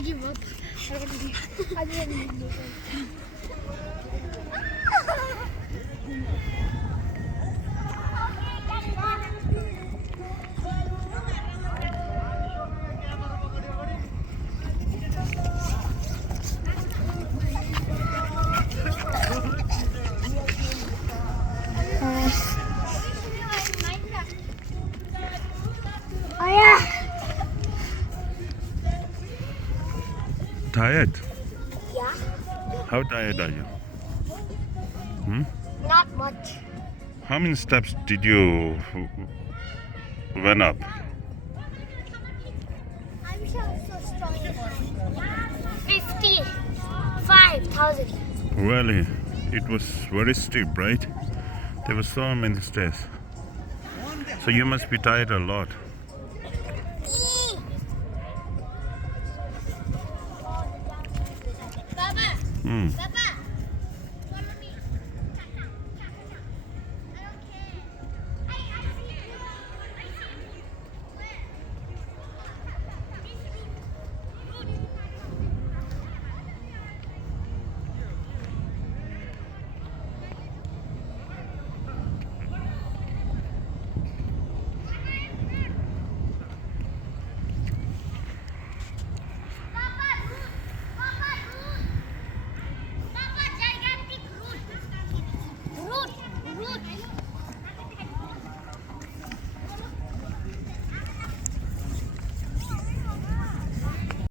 I give up. I don't need it. Oh yeah. Tired? Yeah. How tired are you? Not much. How many steps did you went up? I'm so strong. 55,000. Really? It was very steep, right? There were so many stairs. So you must be tired a lot. Baba. Hmm. Baba.